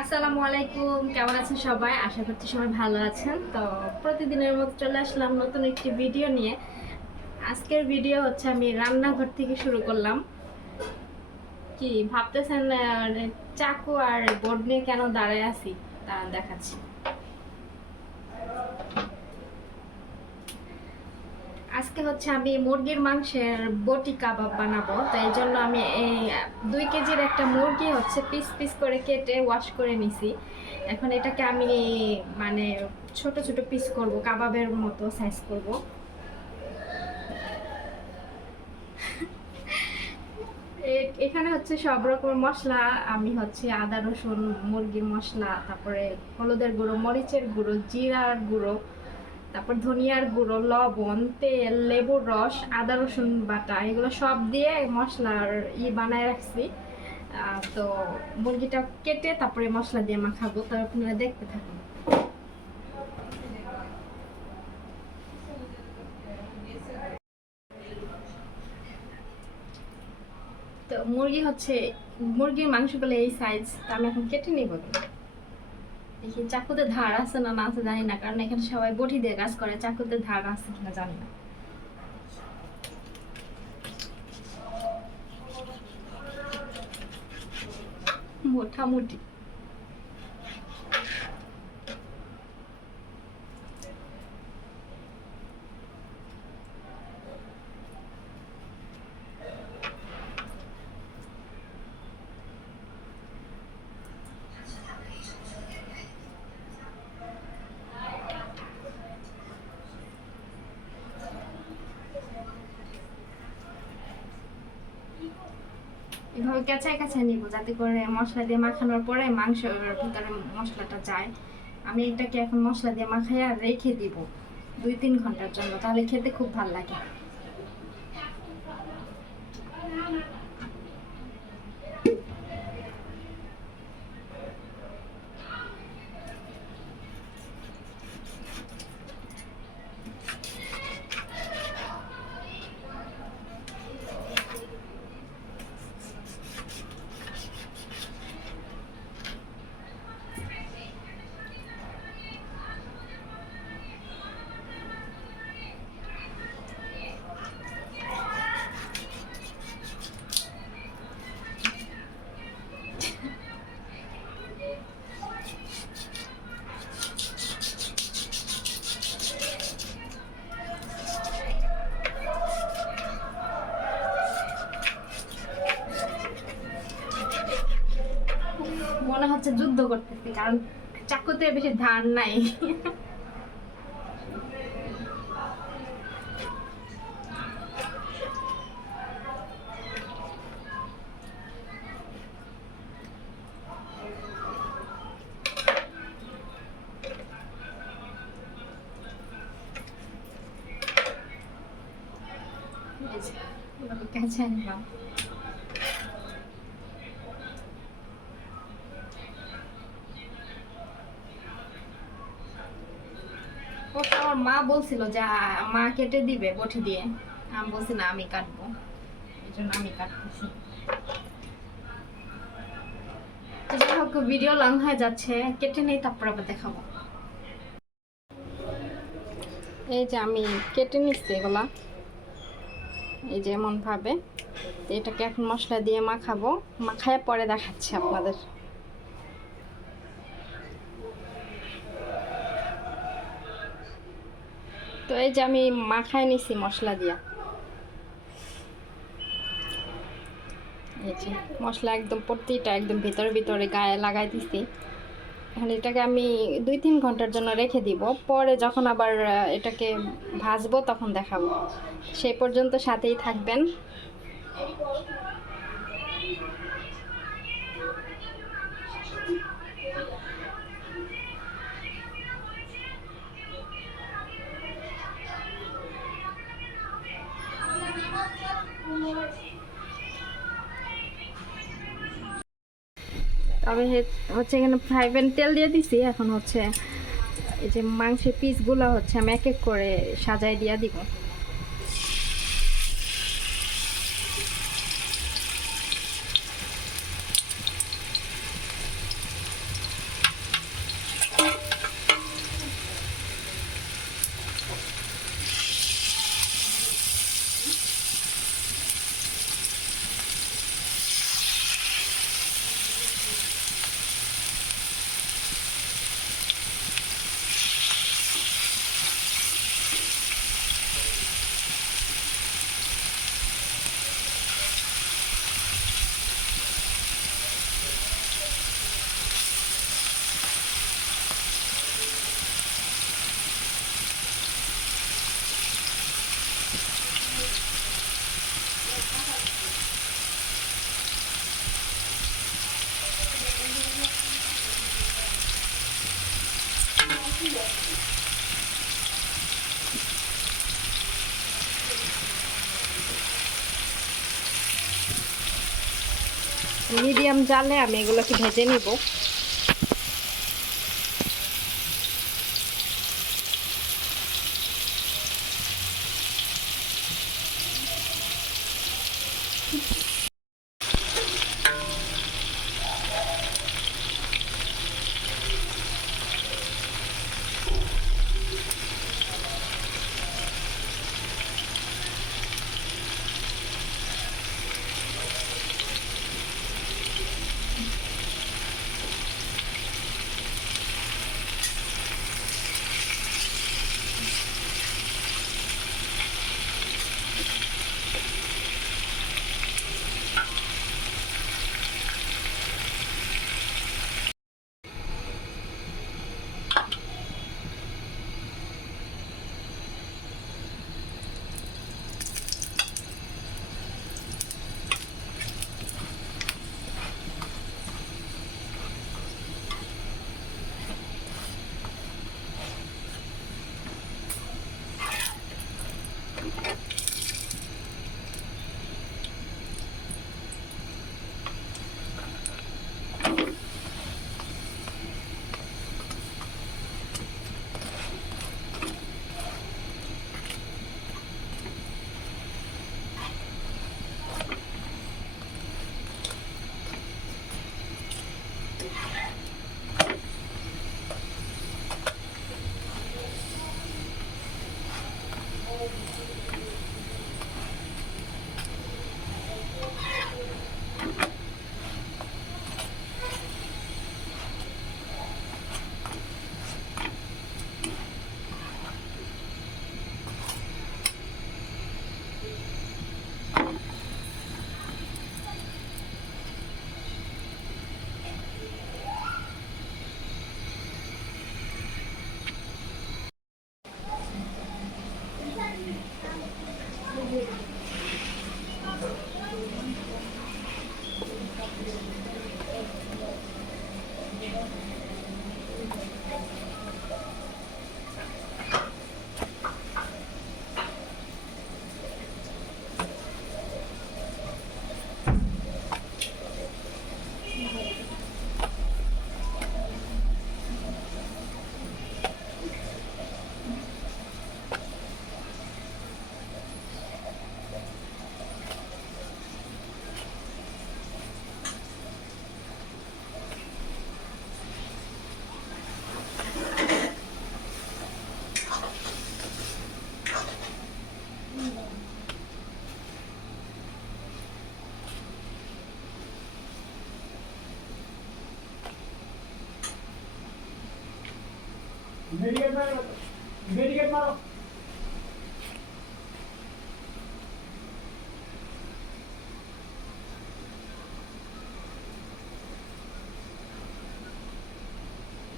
আসসালামু আলাইকুম, কেমন আছেন সবাই? আশা করছি সবাই ভালো আছেন। তো প্রতিদিনের মতো চলে আসলাম নতুন একটি ভিডিও নিয়ে। আজকের ভিডিও হচ্ছে আমি রান্নাঘর থেকে শুরু করলাম। কি ভাবতেছেন চাকু আর বোর্ড নিয়ে কেন দাঁড়ায় আছি তা দেখাচ্ছি। আজকে হচ্ছে আমি মুরগির মাংসের বটি কাবাব বানাবো। তো এই জন্য আমি এই 2 কেজির একটা মুরগি হচ্ছে পিস পিস করে কেটে ওয়াশ করে নিছি। এখন এটাকে আমি মানে ছোট ছোট পিস করব, কাবাবের মতো সাইজ করব। এখানে হচ্ছে সব রকমের মশলা আমি হচ্ছে আদা রসুন, মুরগির মশলা, তারপরে হলুদের গুঁড়ো, মরিচের গুঁড়ো, জিরার গুঁড়ো, তারপর ধনিয়ার গুঁড়ো, লবণ, তেল, লেবুর রস, আদা রসুন বাটা, এগুলো সব দিয়ে মশলার বানায় রাখছি। তো মুরগিটা কেটে তারপরে মশলা দিয়ে মাখাবো, তো আপনারা দেখতে থাকুন। তো মুরগির মাংসগুলো এই সাইজ, তো আমি এখন কেটে নিব। দেখি চাকুতে ধার আছে না আছে জানি না, কারণ এখানে সবাই বটি দিয়ে কাজ করে, চাকুতে ধার আছে কিনা জানি না। মোটামুটি এভাবে কেঁচায় কেঁচায় নিব, যাতে করে মশলা দিয়ে মাখানোর পরে মাংসের ভিতরে মশলাটা যায়। আমি এটাকে এখন মশলা দিয়ে মাখাইয়া রেখে দিব 2-3 ঘন্টার জন্য, তাহলে খেতে খুব ভালো লাগে। মনে হচ্ছে যুদ্ধ করতেছি, কারণ চাকুতে বেশি ধার নাই। কেঁচায় নিলাম। আমার মা বলছিল যে মা কেটে দিবে বটি দিয়ে, আমি বলছি না আমি কাটবো, এই জন্য আমি কাটতেছি। যাই হোক, ভিডিও লং হয়ে যাচ্ছে, কেটে নেই তারপর আবার দেখাবো। এই যে আমি কেটে নিচ্ছি এগুলা, এই যে এমন ভাবে। তো এটাকে এখন মশলা দিয়ে মাখাবো, মাখায় পরে দেখাচ্ছি আপনাদের। তো এই যে আমি মাখায় নিছি মশলা দিয়া, এই যে মশলা একদম প্রতিটা একদম ভিতরে ভিতরে গায়ে লাগাই দিছি। এখন এটাকে আমি 2-3 ঘন্টার জন্য রেখে দিব, পরে যখন আবার এটাকে ভাজবো তখন দেখাবো। সেই পর্যন্ত সাথেই থাকবেন। তবে হচ্ছে এখানে ফ্রাই প্যান তেল দিয়ে দিছি। এখন হচ্ছে এই যে মাংসের পিসগুলো হচ্ছে আমি এক এক করে সাজায় দিয়ে দিব। মিডিয়াম জালে আমি এগুলোকে ভেজে নিব। मेडिकेट मारो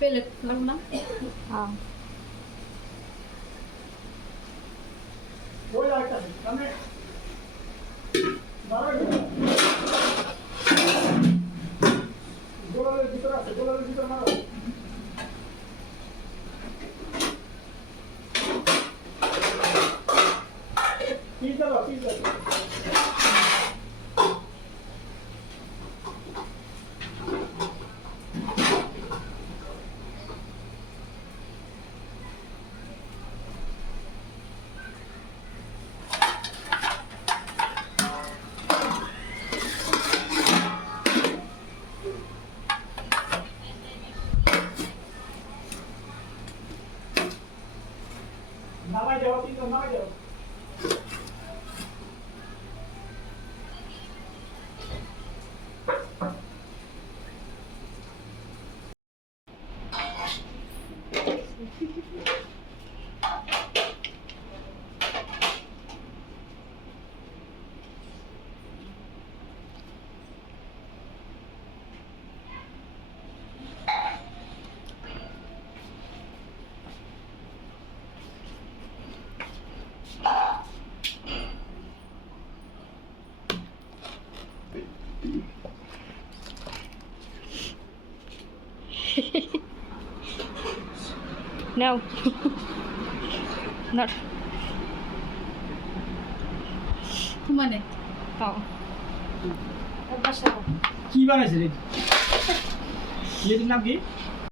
পেলেট লাগবে না? হ্যাঁ। वो लगता है हमें मारो गोला भीतर मारो पिज्जा नामाय जाओ पिज्जा नामाय जाओ No. Not. 그만해. Oh. 마셔. কি বানাইছে রে? এটির নাম কি?